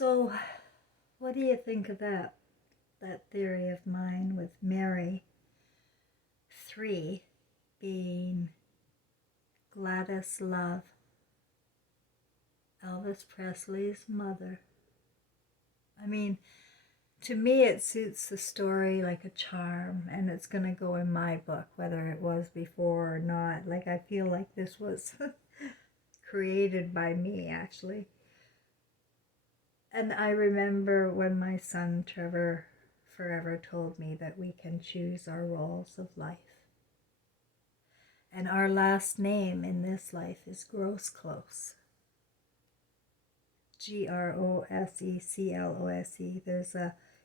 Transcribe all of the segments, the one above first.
So, what do you think of that theory of mine with Mary 3 being Gladys Love, Elvis Presley's mother? I mean, to me, it suits the story like a charm, and it's going to go in my book, whether it was before or not. Like, I feel like this was created by me, actually. And I remember when my son Trevor forever told me that we can choose our roles of life. And our last name in this life is Grosclose. Groseclose.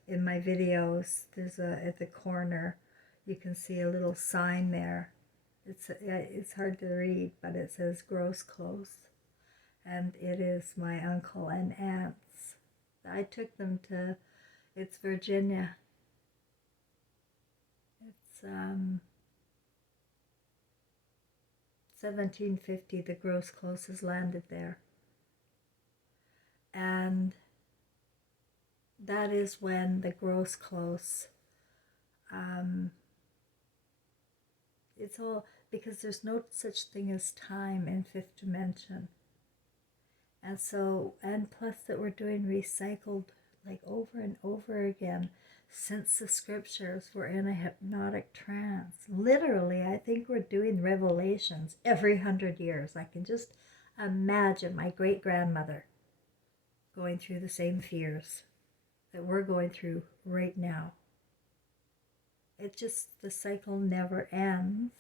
In my videos, at the corner, you can see a little sign there. It's hard to read, but it says Grosclose. And it is my uncle and aunts. I took them to, it's Virginia. It's 1750, the Groscloses landed there. And that is when the Grosclose, it's all, because there's no such thing as time in fifth dimension. And so, and plus that we're doing recycled like over and over again. Since the scriptures, we're in a hypnotic trance. Literally, I think we're doing revelations every 100 years. I can just imagine my great-grandmother going through the same fears that we're going through right now. It just, the cycle never ends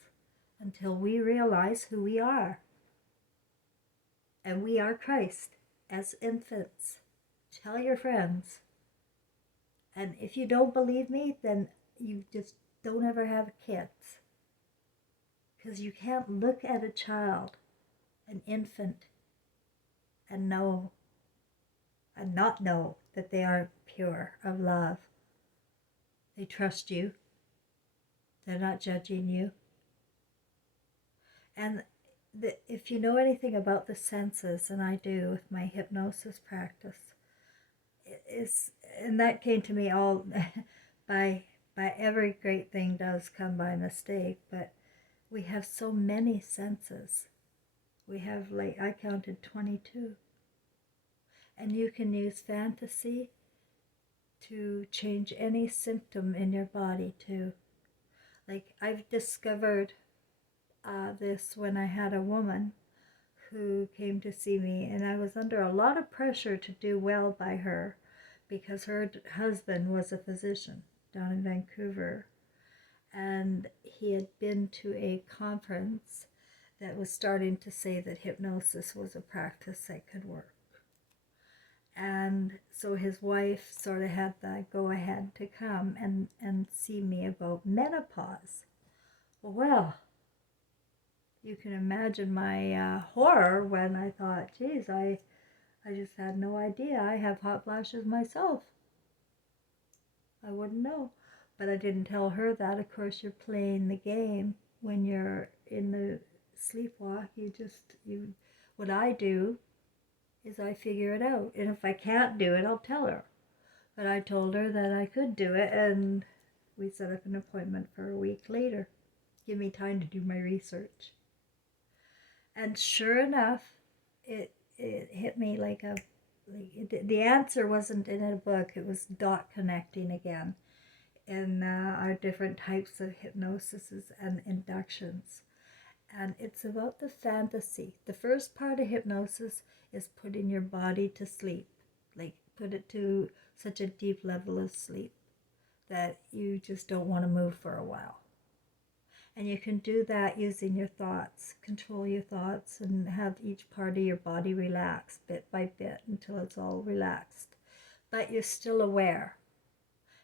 until we realize who we are. And we are Christ as infants. Tell your friends. And if you don't believe me, then you just don't ever have kids. Because you can't look at a child, an infant, and know and not know that they aren't pure of love. They trust you. They're not judging you. And if you know anything about the senses, and I do with my hypnosis practice, and that came to me all by every great thing does come by mistake, but we have so many senses. We have, like, I counted 22. And you can use fantasy to change any symptom in your body too. Like, I've discovered this when I had a woman who came to see me, and I was under a lot of pressure to do well by her because her husband was a physician down in Vancouver, and he had been to a conference that was starting to say that hypnosis was a practice that could work. And so his wife sort of had the go-ahead to come and see me about menopause. Well, you can imagine my horror when I thought, geez, I just had no idea. I have hot flashes myself. I wouldn't know. But I didn't tell her that. Of course, you're playing the game when you're in the sleepwalk. What I do is I figure it out. And if I can't do it, I'll tell her. But I told her that I could do it, and we set up an appointment for a week later. Give me time to do my research. And sure enough, it hit me like the answer wasn't in a book. It was dot connecting again in our different types of hypnosis and inductions. And it's about the fantasy. The first part of hypnosis is putting your body to sleep. Like, put it to such a deep level of sleep that you just don't want to move for a while. And you can do that using your thoughts. Control your thoughts and have each part of your body relax bit by bit until it's all relaxed. But you're still aware.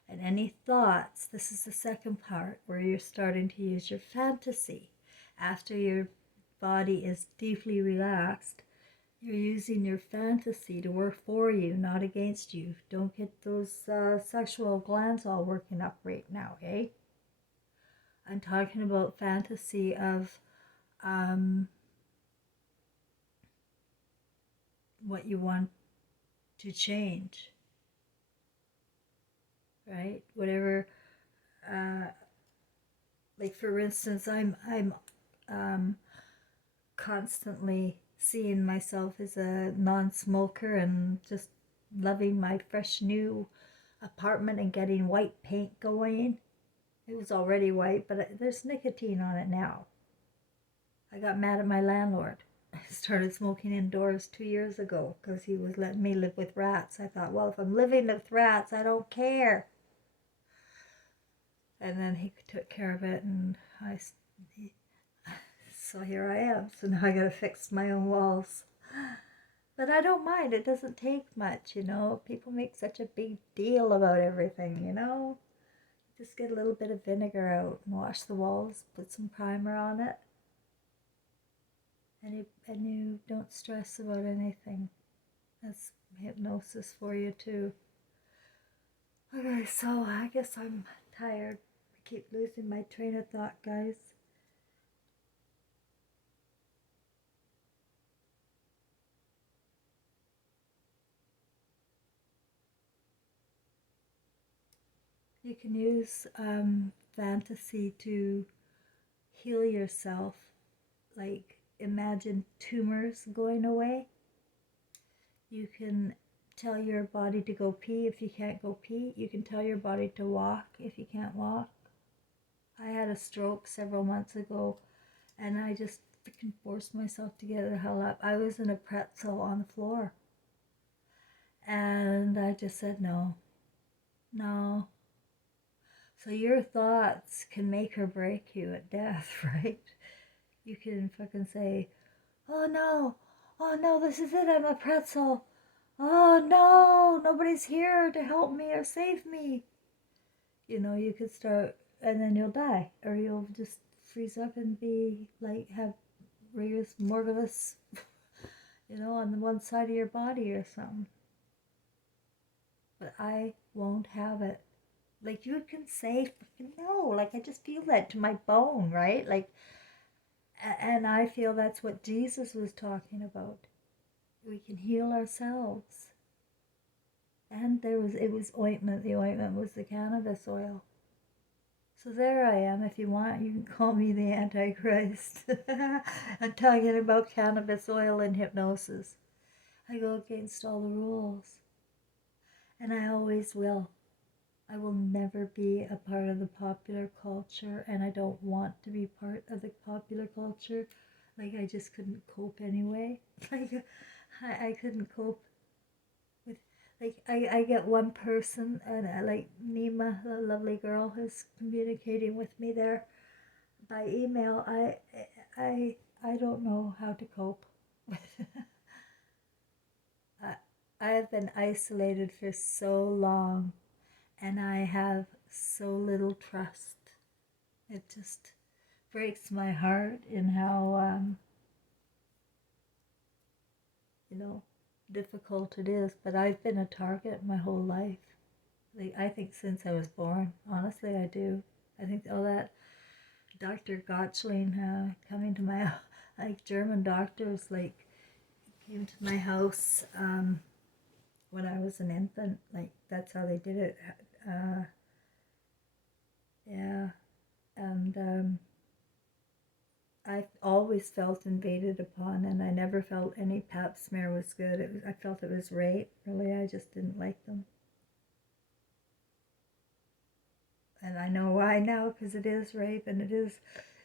And any thoughts, this is the second part where you're starting to use your fantasy. After your body is deeply relaxed, you're using your fantasy to work for you, not against you. Don't get those sexual glands all working up right now, eh? I'm talking about fantasy of what you want to change, right? Whatever, like for instance, I'm constantly seeing myself as a non-smoker and just loving my fresh new apartment and getting white paint going. It was already white, but there's nicotine on it now. I got mad at my landlord. I started smoking indoors 2 years ago because he was letting me live with rats. I thought, well, if I'm living with rats, I don't care. And then he took care of it, and so here I am. So now I gotta fix my own walls. But I don't mind. It doesn't take much, you know. People make such a big deal about everything, you know. Just get a little bit of vinegar out and wash the walls, put some primer on it, and you don't stress about anything. That's hypnosis for you too. Okay, so I guess I'm tired. I keep losing my train of thought, guys. You can use fantasy to heal yourself. Like imagine tumors going away. You can tell your body to go pee if you can't go pee. You can tell your body to walk if you can't walk. I had a stroke several months ago, and I just freaking forced myself to get the hell up. I was in a pretzel on the floor, and I just said no, no. So your thoughts can make or break you at death, right? You can fucking say, oh no, this is it, I'm a pretzel. Oh no, nobody's here to help me or save me. You know, you could start, and then you'll die, or you'll just freeze up and be like, have rigorous morgulis, you know, on the one side of your body or something. But I won't have it. Like you can say freaking no, like I just feel that to my bone, right? Like, and I feel that's what Jesus was talking about. We can heal ourselves. And it was ointment. The ointment was the cannabis oil. So there I am. If you want, you can call me the Antichrist. I'm talking about cannabis oil and hypnosis. I go against all the rules. And I always will. I will never be a part of the popular culture, and I don't want to be part of the popular culture. Like, I just couldn't cope anyway. Like, I couldn't cope with, like, I get one person, and like Nima, the lovely girl who's communicating with me there by email. I don't know how to cope with I've been isolated for so long, and I have so little trust. It just breaks my heart in how, you know, difficult it is. But I've been a target my whole life. Like, I think since I was born. Honestly, I do. I think all that Dr. Gottschling coming to my, like, German doctors, like, came to my house when I was an infant. Like, that's how they did it. Yeah. And I always felt invaded upon, and I never felt any pap smear was good. I felt it was rape. Really, I just didn't like them. And I know why now, because it is rape, and it is,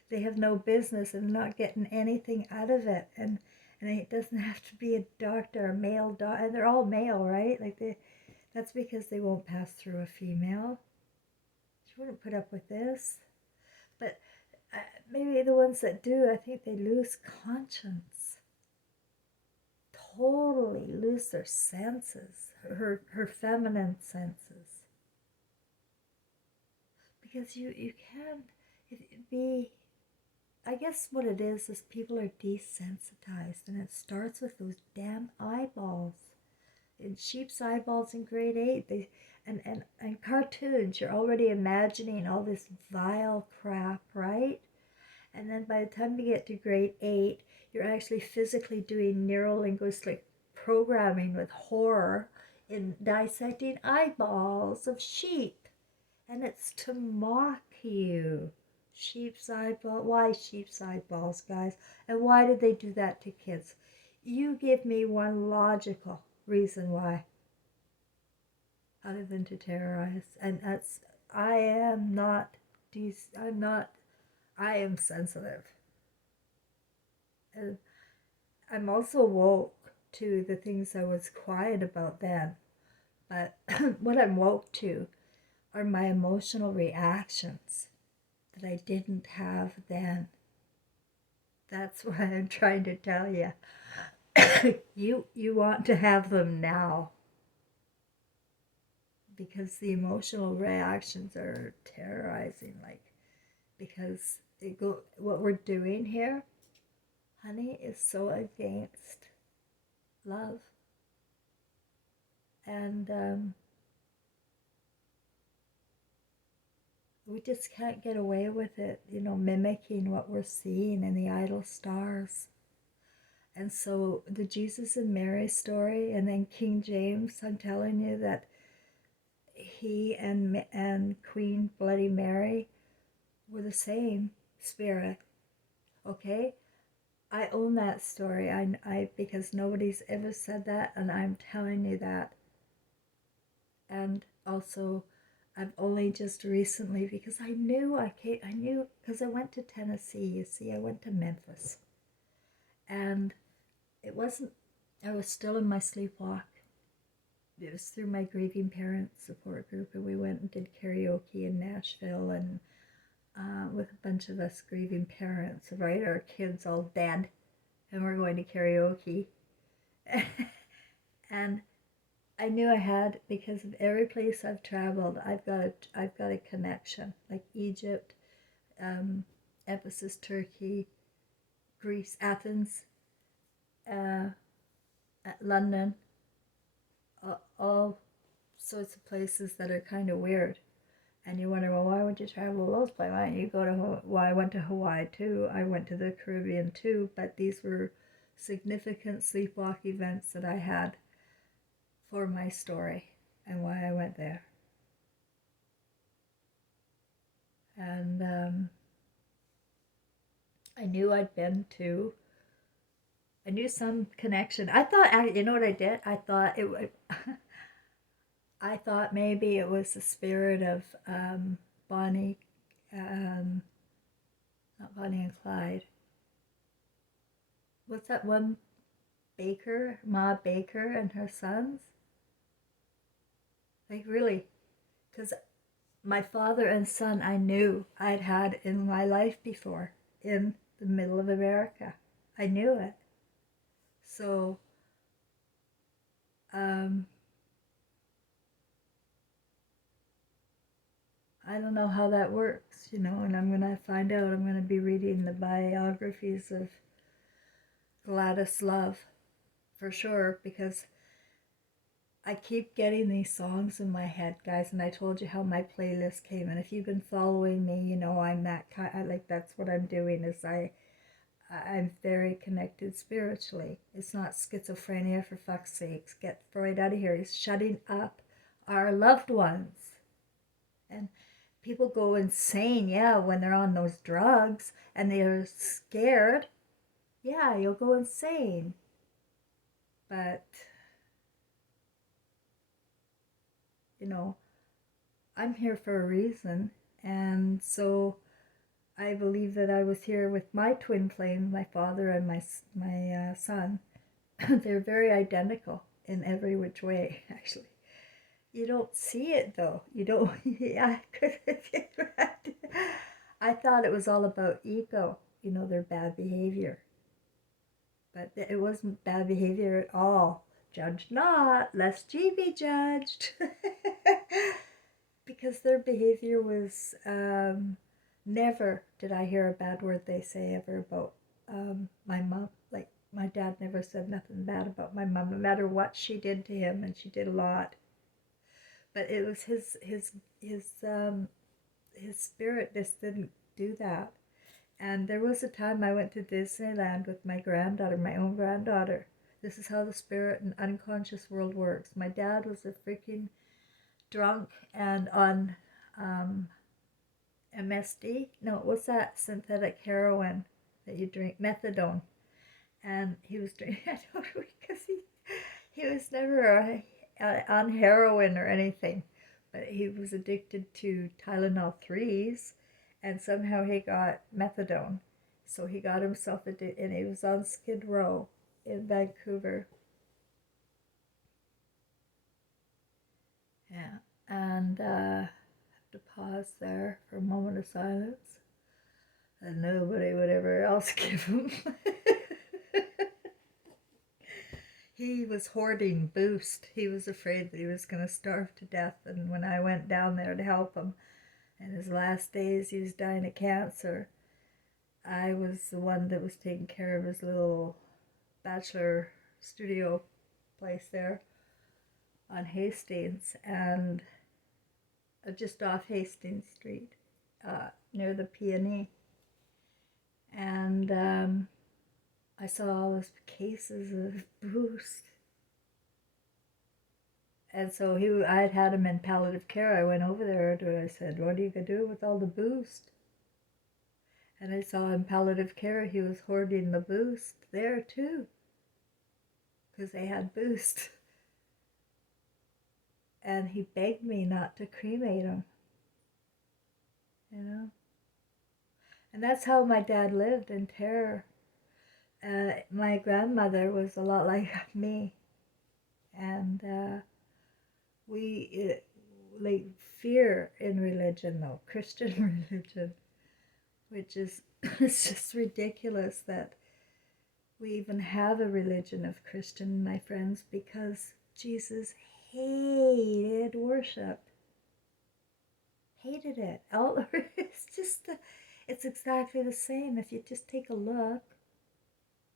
they have no business and not getting anything out of it. And it doesn't have to be a doctor, a male doctor, and they're all male, right? Like that's because they won't pass through a female. She wouldn't put up with this. But maybe the ones that do, I think they lose conscience. Totally lose their senses, her feminine senses. Because you can't be, I guess what it is people are desensitized, and it starts with those damn eyeballs. In sheep's eyeballs in grade 8, and cartoons, you're already imagining all this vile crap, right? And then by the time you get to grade 8, you're actually physically doing neurolinguistic programming with horror in dissecting eyeballs of sheep. And it's to mock you. Sheep's eyeball. Why sheep's eyeballs, guys? And why did they do that to kids? You give me one logical reason why, other than to terrorize. And that's, I am not, I am sensitive. And I'm also woke to the things I was quiet about then. But what I'm woke to are my emotional reactions that I didn't have then. That's what I'm trying to tell you. You want to have them now, because the emotional reactions are terrorizing. Like, because what we're doing here, honey, is so against love. And we just can't get away with it, mimicking what we're seeing in the idol stars. And so the Jesus and Mary story, and then King James, I'm telling you that he and Queen Bloody Mary were the same spirit. Okay? I own that story. I because nobody's ever said that, and I'm telling you that. And also, I've only just recently, because I knew because I went to Tennessee. You see, I went to Memphis, and it wasn't. I was still in my sleepwalk. It was through my grieving parents support group, and we went and did karaoke in Nashville, and with a bunch of us grieving parents, right? Our kids all dead, and we're going to karaoke. And I knew I had, because of every place I've traveled, I've got a connection, like Egypt, Ephesus, Turkey, Greece, Athens, London, all sorts of places that are kind of weird. And you wonder, well, why would you travel those places? Why don't you go to Well, I went to Hawaii too. I went to the Caribbean too. But these were significant sleepwalk events that I had for my story and why I went there. And I knew I'd been to. I knew some connection. I thought, you know what I did? I thought it would. I thought maybe it was the spirit of Bonnie, not Bonnie and Clyde. What's that one Baker, Ma Baker and her sons? Like, really? Because my father and son I knew I'd had in my life before in the middle of America. I knew it. So, I don't know how that works, and I'm going to find out. I'm going to be reading the biographies of Gladys Love for sure, because I keep getting these songs in my head, guys, and I told you how my playlist came, and if you've been following me, I'm that kind. That's what I'm doing. Is I'm very connected spiritually. It's not schizophrenia, for fuck's sakes. Get Freud out of here. He's shutting up our loved ones. And people go insane, yeah, when they're on those drugs and they're scared. Yeah, you'll go insane. But, I'm here for a reason. And so I believe that I was here with my twin flame, my father and my son. They're very identical in every which way, actually. You don't see it though. You don't. Yeah, I thought it was all about ego. Their bad behavior, but it wasn't bad behavior at all. Judge not, lest ye be judged. Because their behavior was never did I hear a bad word they say ever about my mom. Like, my dad never said nothing bad about my mom, no matter what she did to him, and she did a lot. But it was his spirit just didn't do that. And there was a time I went to Disneyland with my granddaughter, my own granddaughter. This is how the spirit and unconscious world works. My dad was a freaking drunk and on MSD. No, what's that synthetic heroin that you drink? Methadone. And he was drinking, I don't know, because he was never on heroin or anything, but he was addicted to Tylenol 3s, and somehow he got methadone. So he got himself addicted, and he was on Skid Row in Vancouver. Yeah, and have to pause there for a moment of silence, and nobody would ever else give him. He was hoarding Boost. He was afraid that he was going to starve to death. And when I went down there to help him, in his last days, he was dying of cancer. I was the one that was taking care of his little bachelor studio place there on Hastings, and just off Hastings Street, near the Peony. And I saw all those cases of Boost. And so I had him in palliative care. I went over there and I said, what are you going to do with all the Boost? And I saw in palliative care he was hoarding the Boost there too, because they had Boost. And he begged me not to cremate him, you know. And that's how my dad lived, in terror. My grandmother was a lot like me, and we like fear in religion, though Christian religion, which is it's just ridiculous that we even have a religion of Christian, my friends, because Jesus hated worship, hated it. It's just it's exactly the same. If you just take a look,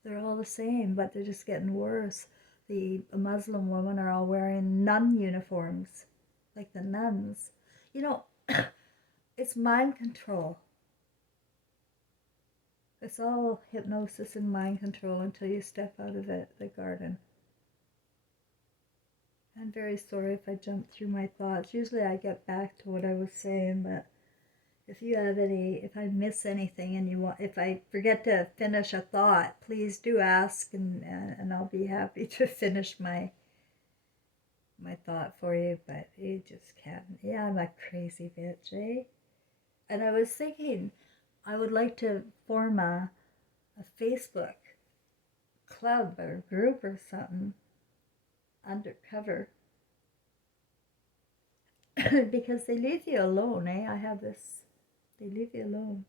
they're all the same, but they're just getting worse. The Muslim women are all wearing nun uniforms, like the nuns. You know, it's mind control. It's all hypnosis and mind control until you step out of it, the garden. I'm very sorry if I jumped through my thoughts. Usually I get back to what I was saying, but if you have if I miss anything and if I forget to finish a thought, please do ask, and I'll be happy to finish my thought for you, but you just can't. Yeah, I'm a crazy bitch, eh? And I was thinking I would like to form a Facebook club or group or something undercover. Because they leave you alone, eh? I have this. They leave you alone.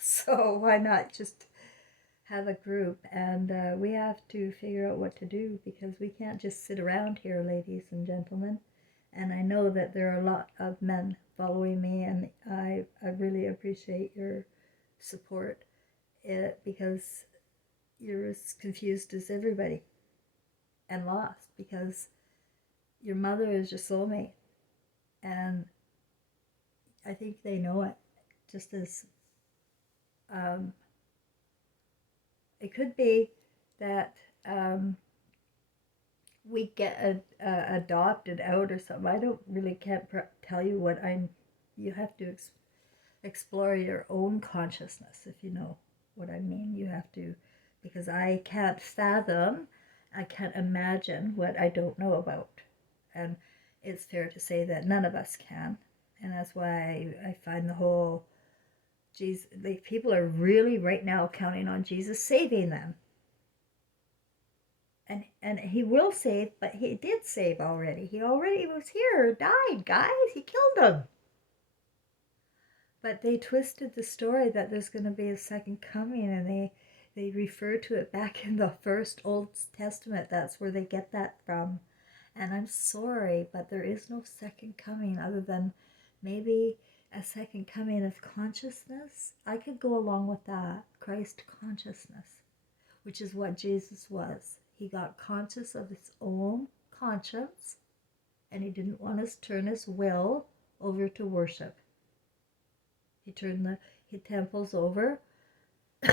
So why not just have a group? And we have to figure out what to do, because we can't just sit around here, ladies and gentlemen. And I know that there are a lot of men following me, and I really appreciate your support, because you're as confused as everybody and lost, because your mother is your soulmate, and I think they know it. Just as it could be that we get adopted out or something. I don't really can't tell you what you have to explore your own consciousness, if you know what I mean. You have to, because I can't fathom, I can't imagine what I don't know about. And it's fair to say that none of us can. And that's why I find the whole Jesus, like, people are really right now counting on Jesus saving them. And he will save, but he did save already. He already was here, died, guys. He killed them. But they twisted the story that there's going to be a second coming, and they refer to it back in the first Old Testament. That's where they get that from. And I'm sorry, but there is no second coming other than maybe a second coming of consciousness. I could go along with that. Christ consciousness, which is what Jesus was. He got conscious of his own conscience, and he didn't want to turn his will over to worship. He turned the temples over.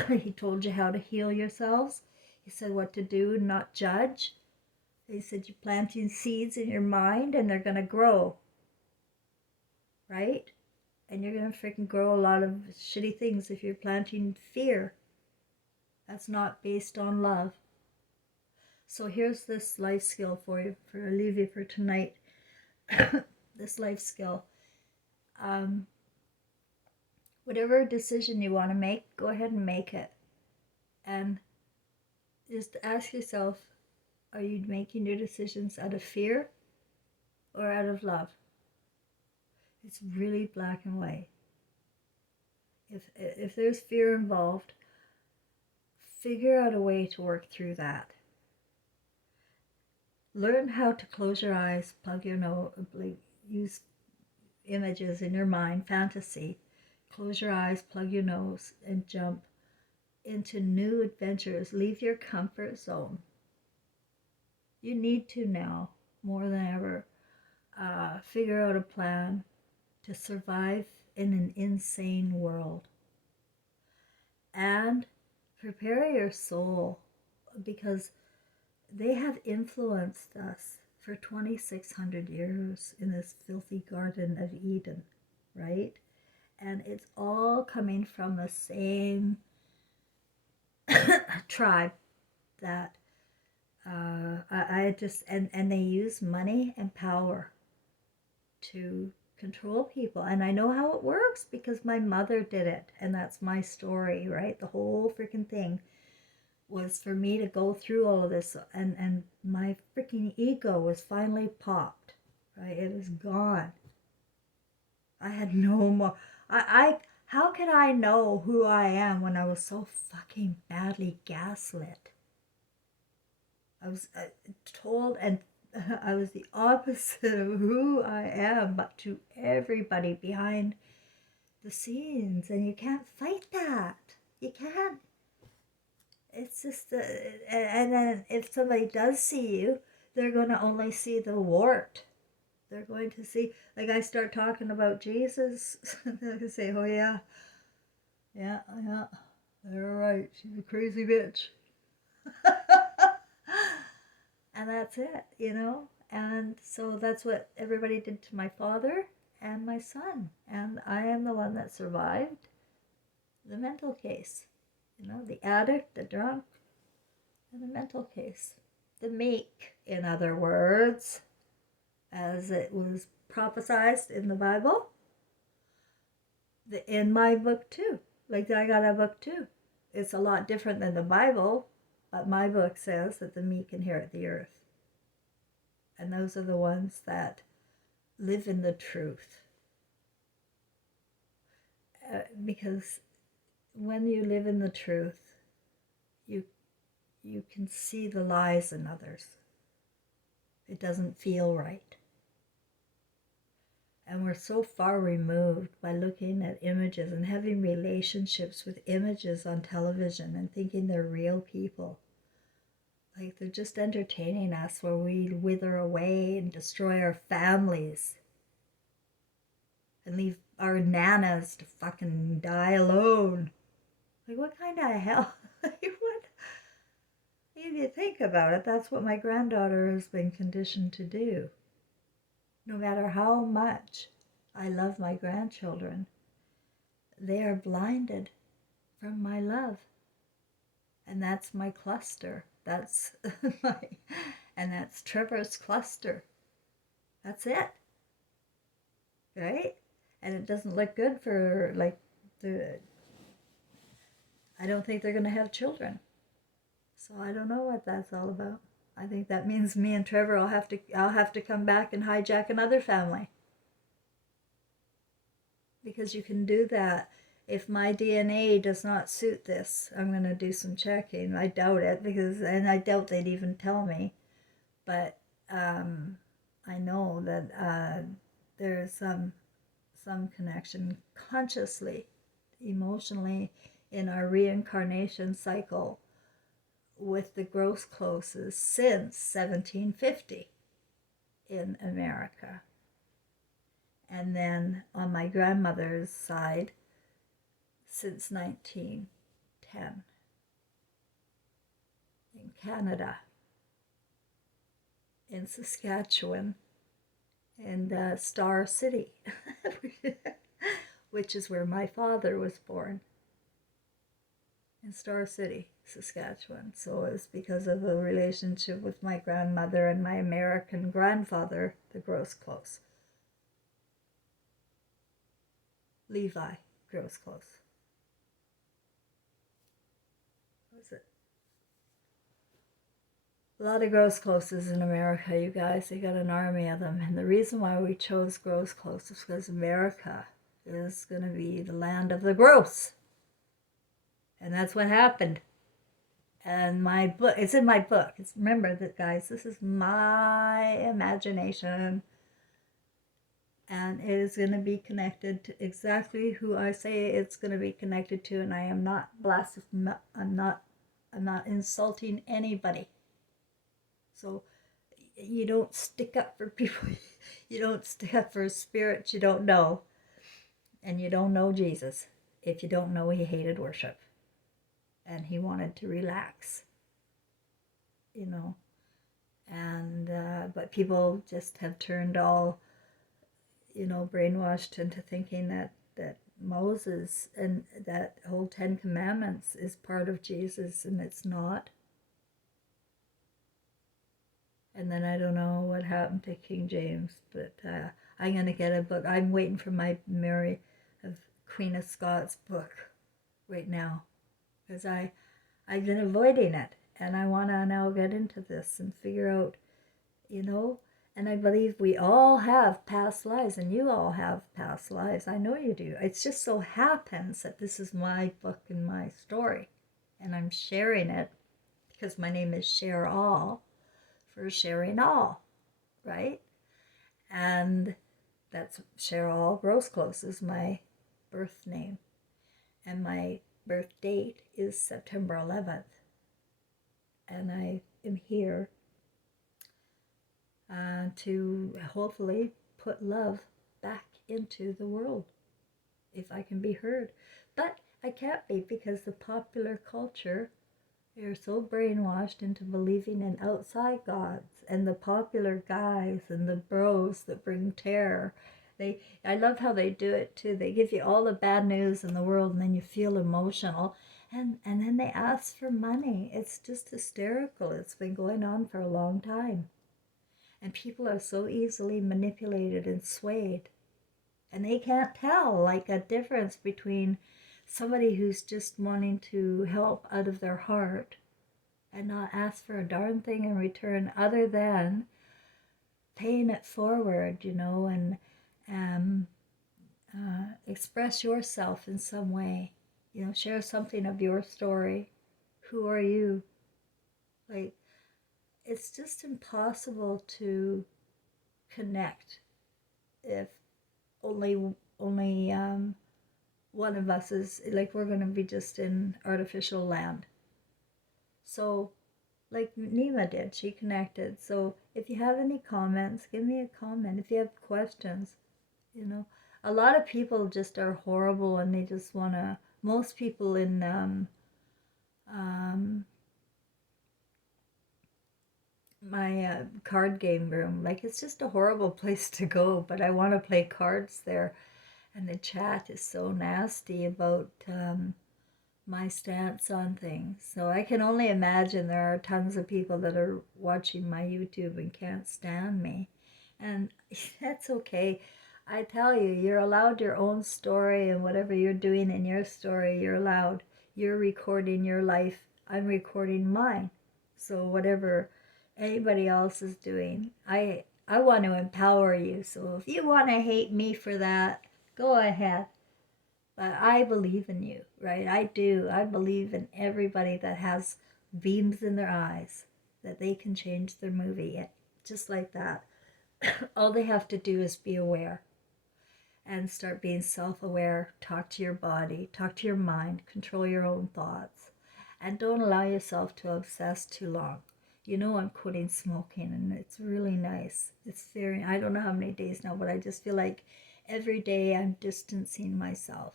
He told you how to heal yourselves. He said what to do, not judge. He said you're planting seeds in your mind and they're going to grow, right? And you're going to freaking grow a lot of shitty things if you're planting fear. That's not based on love. So here's this life skill for you, for I'll leave you for tonight. This life skill. Whatever decision you want to make, go ahead and make it. And just ask yourself, are you making your decisions out of fear or out of love? It's really black and white. If there's fear involved, figure out a way to work through that. Learn how to close your eyes, plug your nose, use images in your mind, fantasy. Close your eyes, plug your nose, and jump into new adventures. Leave your comfort zone. You need to now, more than ever, figure out a plan to survive in an insane world. And prepare your soul, because they have influenced us for 2,600 years in this filthy Garden of Eden, right? And it's all coming from the same tribe that and they use money and power to control people. And I know how it works because my mother did it, and that's my story, right? The whole freaking thing was for me to go through all of this, and my freaking ego was finally popped, right? It was gone. I had no more. How could I know who I am when I was so fucking badly gaslit? I was told, and I was the opposite of who I am, but to everybody behind the scenes, and you can't fight that. You can't. It's just, and then if somebody does see you, they're going to only see the wart. They're going to see, like I start talking about Jesus, they're going to say, oh yeah, they're right, she's a crazy bitch. And that's it, you know? And so that's what everybody did to my father and my son. And I am the one that survived the mental case. You know, the addict, the drunk, and the mental case. The meek, in other words, as it was prophesied in the Bible. In my book too. Like I got a book too. It's a lot different than the Bible, but my book says that the meek inherit the earth. And those are the ones that live in the truth. Because when you live in the truth, you can see the lies in others. It doesn't feel right. And we're so far removed by looking at images and having relationships with images on television and thinking they're real people. Like they're just entertaining us where we wither away and destroy our families and leave our nanas to fucking die alone. Like what kind of hell? What? If you think about it, that's what my granddaughter has been conditioned to do. No matter how much I love my grandchildren, they are blinded from my love. And that's my cluster. That's and that's Trevor's cluster. That's it. Right? And it doesn't look good for I don't think they're going to have children. So I don't know what that's all about. I think that means me and Trevor I'll have to come back and hijack another family. Because you can do that. If my DNA does not suit this, I'm going to do some checking. I doubt it, and I doubt they'd even tell me. But I know that there's some connection consciously, emotionally, in our reincarnation cycle with the gross closes since 1750 in America. And then on my grandmother's side, since 1910. in Canada, in Saskatchewan, in Star City, which is where my father was born, in Star City, Saskatchewan. So it was because of a relationship with my grandmother and my American grandfather, the Gross Close. Levi Gross Close. What was it? A lot of Gross Closes in America, you guys. They got an army of them. And the reason why we chose Gross Close is because America is going to be the land of the gross. And that's what happened. And my book, it's in my book. Remember that, guys, this is my imagination. And it is going to be connected to exactly who I say it's going to be connected to. And I am not blasphemous. I'm not insulting anybody. So you don't stick up for people. You don't stick up for spirits you don't know. And you don't know Jesus if you don't know he hated worship. And he wanted to relax. You know. And, but people just have turned all, you know, brainwashed into thinking that Moses and that whole 10 Commandments is part of Jesus, and it's not. And then I don't know what happened to King James, but I'm going to get a book. I'm waiting for my Mary of Queen of Scots book right now, because I've been avoiding it, and I want to now get into this and figure out, you know, and I believe we all have past lives, and you all have past lives. I know you do. It just so happens that this is my book and my story, and I'm sharing it because my name is Share All, for sharing all, right? And that's Share All Gross Close is my birth name, and my birth date is September 11th, and I am here to hopefully put love back into the world, if I can be heard. But I can't be, because the popular culture, they're so brainwashed into believing in outside gods, and the popular guys and the bros that bring terror. I love how they do it too. They give you all the bad news in the world, and then you feel emotional, and then they ask for money. It's just hysterical. It's been going on for a long time. And people are so easily manipulated and swayed. And they can't tell, like, a difference between somebody who's just wanting to help out of their heart and not ask for a darn thing in return other than paying it forward, you know, and express yourself in some way. You know, share something of your story. Who are you? Like, it's just impossible to connect if only one of us is, like, we're going to be just in artificial land. So, like Nima did, she connected. So if you have any comments, give me a comment. If you have questions, you know, a lot of people just are horrible, and they just want to, most people in my card game room, like, it's just a horrible place to go, but I want to play cards there. And the chat is so nasty about my stance on things. So I can only imagine there are tons of people that are watching my YouTube and can't stand me. And that's okay. I tell you, you're allowed your own story, and whatever you're doing in your story, you're allowed. You're recording your life. I'm recording mine. So whatever anybody else is doing, I want to empower you. So if you want to hate me for that, go ahead. But I believe in you, right? I do. I believe in everybody that has beams in their eyes, that they can change their movie just like that. All they have to do is be aware and start being self-aware. Talk to your body, talk to your mind, control your own thoughts, and don't allow yourself to obsess too long. You know, I'm quitting smoking, and it's really nice. It's very, I don't know how many days now, but I just feel like every day I'm distancing myself.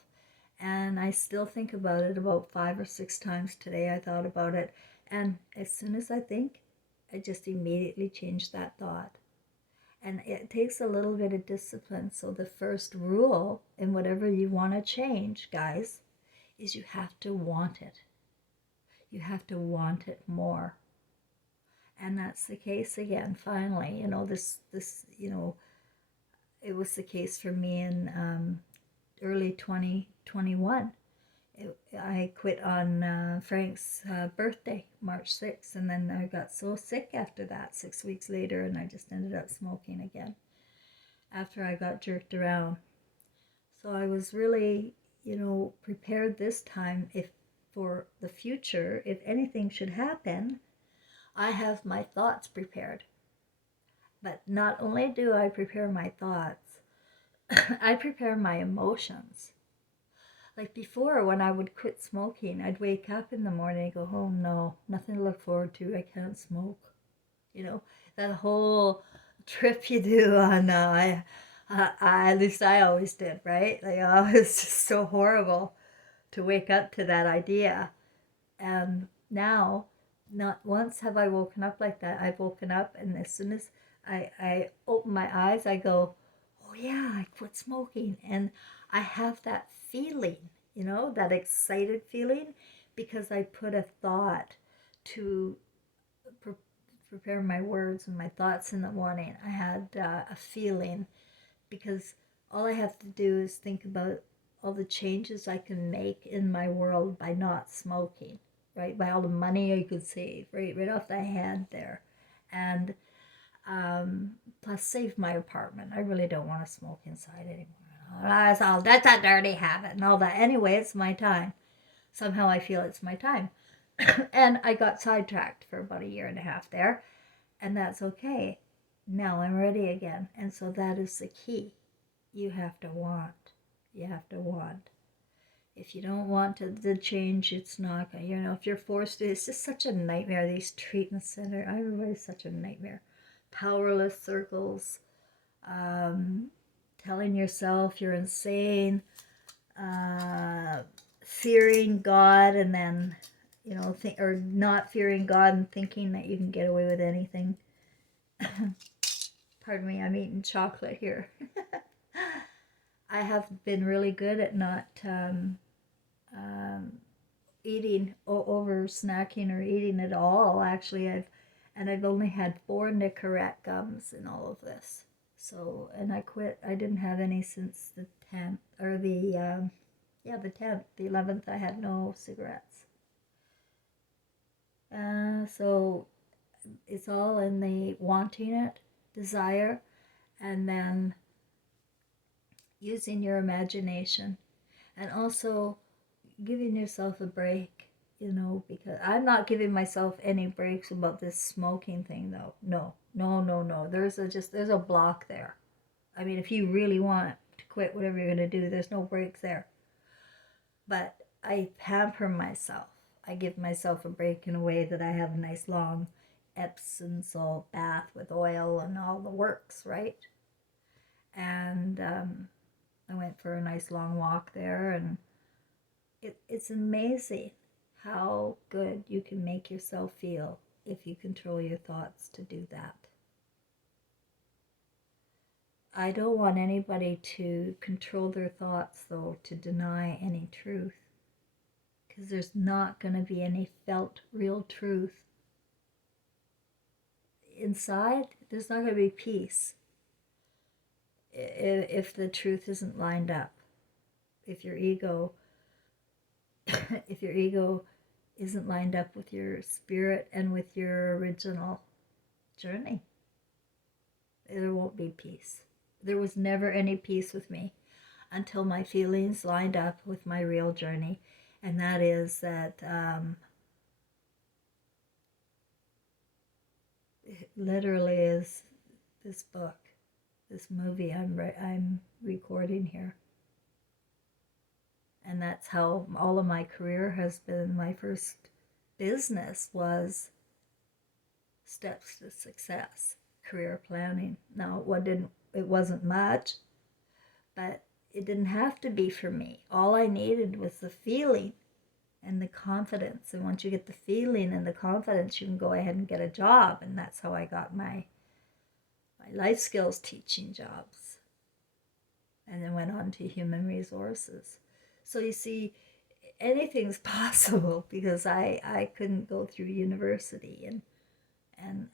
And I still think about it about 5 or 6 times today. I thought about it, And as soon as I think, I just immediately change that thought. And it takes a little bit of discipline. So the first rule in whatever you want to change, guys, is you have to want it. You have to want it more. And that's the case again, finally. It was the case for me in early 2021. I quit on Frank's birthday, March 6th, and then I got so sick after that 6 weeks later, and I just ended up smoking again after I got jerked around. So I was really, prepared this time if for the future, if anything should happen, I have my thoughts prepared. But not only do I prepare my thoughts, I prepare my emotions. Like before, when I would quit smoking, I'd wake up in the morning and go, oh no, nothing to look forward to. I can't smoke. That whole trip you do on, at least I always did, right? Like, oh, it's just so horrible to wake up to that idea. And now, not once have I woken up like that. I've woken up, and as soon as I open my eyes, I go, oh yeah, I quit smoking. And I have that feeling, that excited feeling, because I put a thought to prepare my words and my thoughts in the morning. I had a feeling, because all I have to do is think about all the changes I can make in my world by not smoking, right? By all the money I could save, right off the hand there. And plus save my apartment. I really don't want to smoke inside anymore. That's a dirty habit and all that. Anyway, it's my time. Somehow I feel it's my time. And I got sidetracked for about a year and a half there, and that's okay. Now I'm ready again. And so that is the key. You have to want. You have to want. If you don't want to change, it's not going to, if you're forced to, it's just such a nightmare. These treatment centers, everybody's such a nightmare. Powerless circles, telling yourself you're insane, fearing God, and then, or not fearing God and thinking that you can get away with anything. Pardon me, I'm eating chocolate here. I have been really good at not eating over snacking or eating at all. Actually, I've only had 4 Nicorette gums in all of this. So, and I quit. I didn't have any since the 10th, or the 10th. The 11th, I had no cigarettes. So it's all in the wanting it, desire, and then using your imagination, and also giving yourself a break, because I'm not giving myself any breaks about this smoking thing, though. No. There's a block there. I mean, if you really want to quit whatever you're going to do, there's no breaks there. But I pamper myself. I give myself a break in a way that I have a nice long Epsom salt bath with oil and all the works, right? And I went for a nice long walk there, and it's amazing how good you can make yourself feel if you control your thoughts to do that. I don't want anybody to control their thoughts, though, to deny any truth, because there's not going to be any felt real truth. Inside, there's not going to be peace if the truth isn't lined up. If your ego isn't lined up with your spirit and with your original journey, there won't be peace. There was never any peace with me until my feelings lined up with my real journey. And that is that it literally is this book, this movie I'm recording here. And that's how all of my career has been. My first business was Steps to Success, career planning. Now, it wasn't much, but it didn't have to be for me. All I needed was the feeling, and the confidence. And once you get the feeling and the confidence, you can go ahead and get a job. And that's how I got my life skills teaching jobs. And then went on to human resources. So you see, anything's possible because I couldn't go through university, and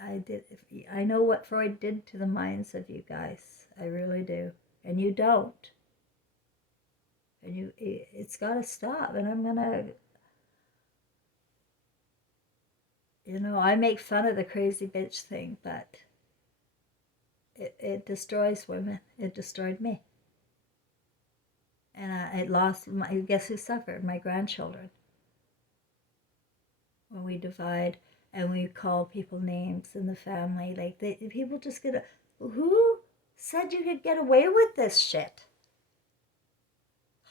I know what Freud did to the minds of you guys. I really do. And you don't. And it's got to stop. And I'm going to, I make fun of the crazy bitch thing, but it destroys women. It destroyed me. And I lost guess who suffered? My grandchildren. When we divide and we call people names in the family, like people just who said you could get away with this shit?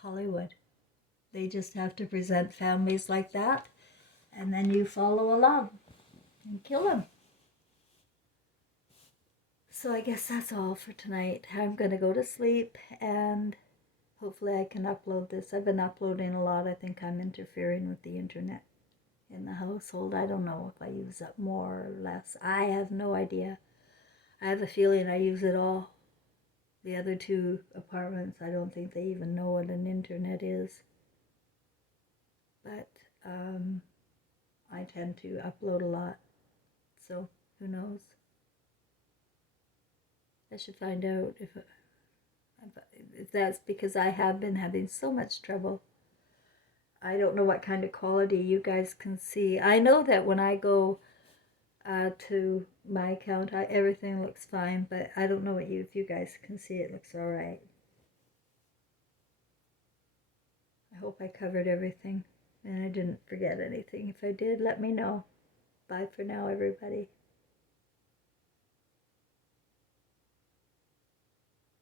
Hollywood. They just have to present families like that, and then you follow along and kill them. So I guess that's all for tonight. I'm going to go to sleep, and hopefully I can upload this. I've been uploading a lot. I think I'm interfering with the internet in the household. I don't know if I use it more or less. I have no idea. I have a feeling I use it all. The other two apartments, I don't think they even know what an internet is. But I tend to upload a lot. So who knows? I should find out if that's because I have been having so much trouble. I don't know what kind of quality you guys can see. I know that when I go to my account, everything looks fine, but I don't know if you guys can see it looks all right. I hope I covered everything and I didn't forget anything. If I did, let me know. Bye for now, everybody.